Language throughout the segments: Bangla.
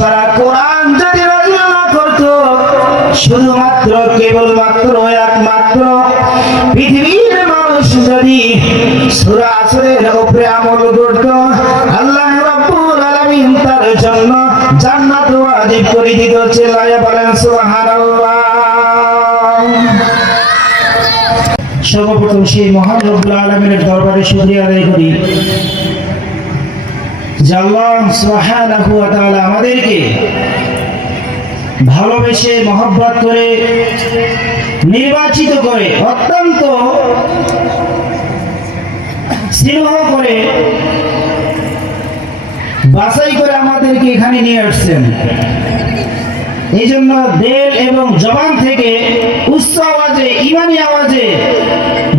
পারা কোরআন যদি নাযিল না করতো, শুধুমাত্র কেবলমাত্র একমাত্র পৃথিবীর মানুষ যদি সূরা আসরের উপরে আমল করত, আল্লাহ রাব্বুল আলামিন তার জন্য জান্নাত ওয়াজিব করে দিত। চিল্লায়ে বলেন সুবহানাল্লাহ। সর্বপ্রথম সেই মহান রব্বুল আলামিনের দরবারে শুকরিয়া আদায় করি যে আল্লাহ সুবহানাহু ওয়া তাআলা আমাদেরকে ভালোবেসে মহব্বত করে নির্বাচিত করে অত্যন্ত স্নেহ করে বাছাই করে আমাদেরকে এখানে নিয়ে আসছেন। এই জন্য দিল এবং জবান থেকে উচ্চ আওয়াজে ঈমানি আওয়াজে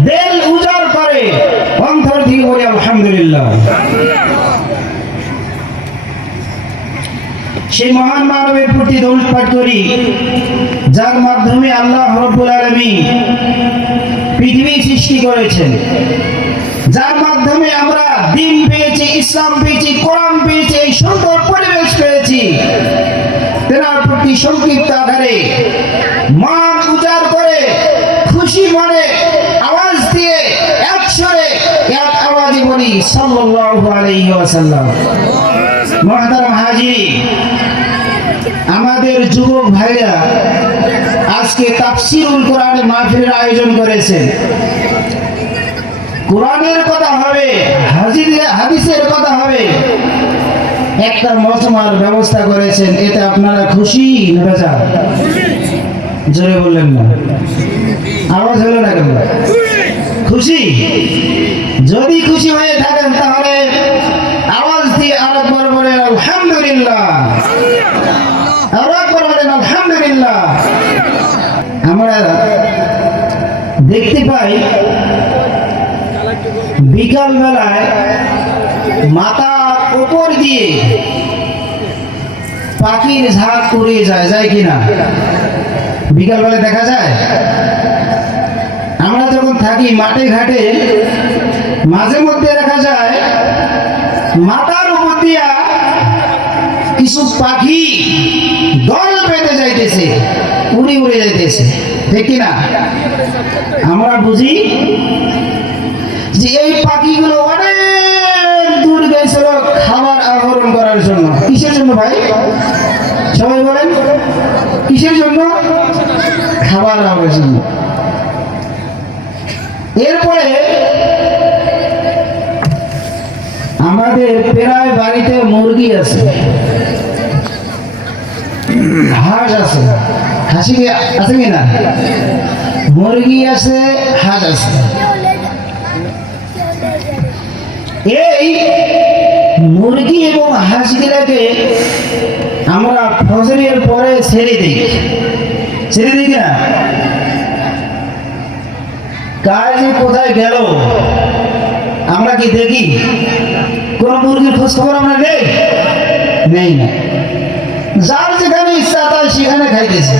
দিল উজাড় করে অন্তর থেকে বলি আলহামদুলিল্লাহ। সেই মহান মানবের প্রতি দরুদ পাঠ করি যার মাধ্যমে আল্লাহ রাব্বুল আলামিন পৃথিবী সৃষ্টি করেছেন, যার মাধ্যমে আমরা দ্বীন পেয়েছি, ইসলাম পেয়েছি, কোরআন পেয়েছি, এই সুন্দর পরিবেশ পেয়েছি। তেনার প্রতি সংক্ষিপ্ত আকারে মান উজাড় করে খুশি মনে আওয়াজ দিয়ে এক সুরে এক আওয়াজে বলি সাল্লাল্লাহু আলাইহি ওয়াসাল্লাম। মুহতারাম হাজিরিন, আমাদের যুবক ভাইরা আজকে তাফসীরুল কোরআনের মাহফিলের আয়োজন করেছেন। কোরআনের কথা হবে, হাদিসের কথা হবে, একটা মজমার ব্যবস্থা করেছেন। এতে আপনারা খুশি না বেজার? জোরে বললেন না, আওয়াজ হলো না কেন? খুশি? যদি খুশি হয়ে থাকেন তাহলে আওয়াজ দিয়ে আরেকবার বলেন আলহামদুলিল্লাহ, আরেকবার বলেন আলহামদুলিল্লাহ। আমরা দেখতে পাই বিকাল বেলায় মাথার উপর দিয়ে পাখির ঝাঁক উড়ে যায়, যায় কিনা? বিকাল বেলায় দেখা যায়। আমরা যখন থাকি মাঠে ঘাটে মাঝে মধ্যে দেখা যায় মাথার উপর দিয়া কিছু পাখি দল বেঁধে যাইতেছে, উড়ে উড়ে যাইতেছে, ঠিক কিনা? আমরা বুঝি যে এই পাখিগুলো অনেক দূর গেছিল খাবার আহরণ করার জন্য। কিসের জন্য ভাই? সবাই বলেন, কিসের জন্য? খাবার আহরণের জন্য। এরপরে আমাদের প্রায় বাড়িতে মুরগি আছে, হাঁস আছে, হাসি আছে কিনা? মুরগি আছে, হাঁস আছে। এই মুরগি এবং হাঁসগুলাকে আমরা ফজরের পরে ছেড়ে দিই, ছেড়ে দিই না? কাজে কোথায় গেল আমরা কি দেখি? কোন মুরগির খোঁজ খবর আমরা নেই, নেই না। যার যেখানে ইচ্ছা তাই সেখানে খাইতেছে।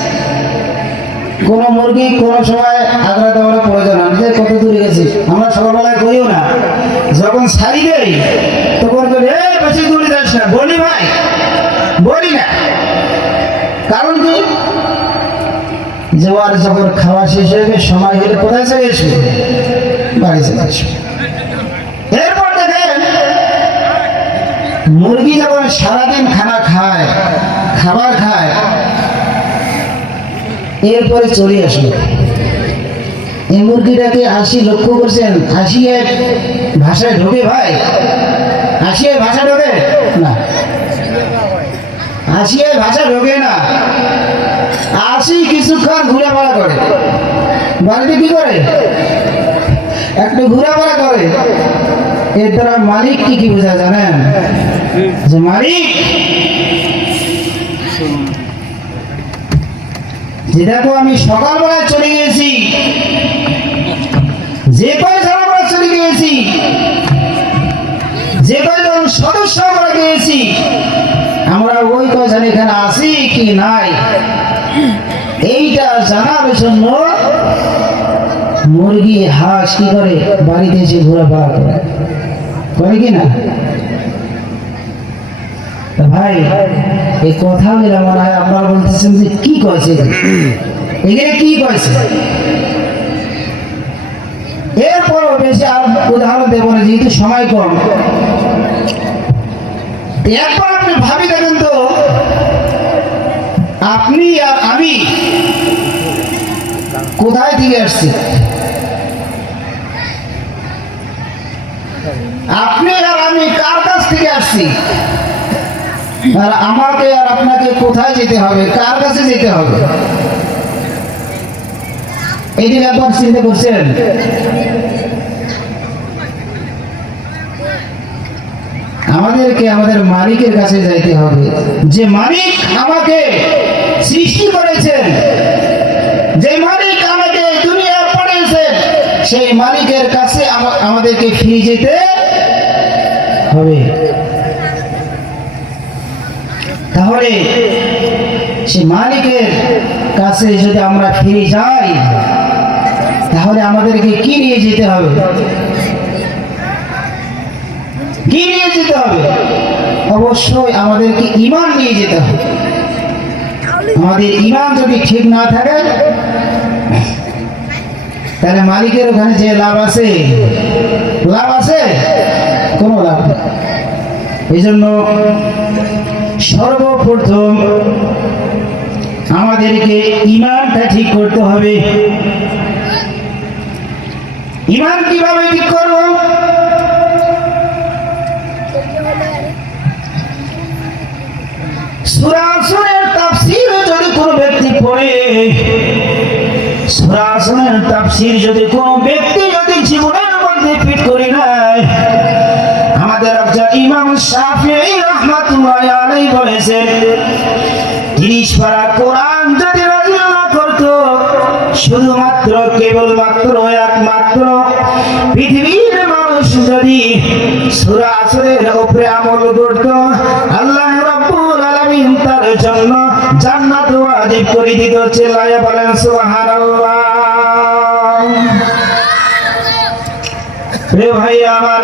কোন মুরগি কোন সময় আগ্রা দেওয়ার প্রয়োজন হয় যে কত দূরে গেছে আমরা সকালবেলায় করিও না। যখন ছাড়ি দেই তখন বলি বেশি দূরে যাস না, বলি ভাই, বলি না। কারণ কি? জোয়ার যখন খাওয়া শেষ হয়ে গেছে সময় হলে কোথায় চলে আসবে? বাড়ি চলে আসবে। এরপর দেখেন মুরগি যখন সারাদিন খানা খায়, খাবার খায়, এরপরে চলে আসলো। এই মুরগিটাকে হাসি লক্ষ্য করছেন? হাসিয়ে ভাষায় ঢোকে ভাই? হাসিয়ে ভাষা ঢোকে না, হাসিয়ে ভাষা ঢোকে না। আসি কিছুক্ষণ ঘোরাফেরা করে, বাড়িতে কি করে? একটু ঘোরাফেরা করে। এর দ্বারা মালিক কি বোঝা জানেন? যে মালিক যে দেখো আমি সকালবেলায় চলে গিয়েছি, যে কয়জন আমরা চলে গিয়েছি, যে কয়জন সদস্য আমরা গিয়েছি, আমরা ওই কয়জন এখানে আছি কি নাই এইটা জানার জন্য মুরগি হাঁস কি করে? বাড়িতে এসে ঘোরাফেরা করে, করে কি না? ভাই এই কথা মিলা মনে হয় আপনারা বলতেছেন যে কি কয়েছে এখানে কি কয়েছে। এরপরও বেশি আর উদাহরণ দেব না যেহেতু সময় কম। একবার আপনি ভাবি দেখেন তো, আপনি আর আমি কোথায় থেকে আসছি? আপনি আর আমি কার কাছ থেকে আসছি? আর আমাকে আর আপনাকে কোথায় যেতে হবে, কার কাছে যেতে হবে? এই দিন একবার চিন্তা করছেন? আমাদেরকে আমাদের মালিকের কাছে যাইতে হবে, যে মালিক আমাকে সৃষ্টি করেছেন, যে মালিক আমাকে দুনিয়া পাঠিয়েছেন, সেই মালিকের কাছে আমাদেরকে ফিরে যেতে হবে। তাহলে সেই মালিকের কাছে যদি আমরা ফিরে যাই, তাহলে আমাদেরকে কি নিয়ে যেতে হবে? কি নিয়ে যেতে হবে? অবশ্যই আমাদেরকে ঈমান নিয়ে যেতে হবে। আমাদের ঈমান যদি ঠিক না থাকে, তাহলে মালিকের ওখানে যে লাভ আছে, লাভ আছে? কোনো লাভ নেই। এই জন্য সর্বপ্রথম আমাদেরকে ঈমানটা ঠিক করতে হবে। ঈমান কিভাবে ঠিক করব? সূরা আসরের তাফসীর যদি কোনো ব্যক্তি পড়ে, সূরা আসরের তাফসীর যদি কোনো ব্যক্তি যদি জীবনের মধ্যে ফিট করে নেয়, আমাদের একজন ইমাম শাফিঈ রাহমাতুল্লাহি আলাইহি বলেছেন, 30 পারা কোরআন যদি নাযিল না করতো, শুধুমাত্র কেবলমাত্র একমাত্র পৃথিবীর মানুষ যদি সূরা আসরের উপরে আমল করত, আল্লাহ রাব্বুল আলামিন তার জন্য জান্নাত ওয়াজিব করে দিত। চিল্লায়ে বলেন সুবহানাল্লাহ। প্রিয় ভাই আমার,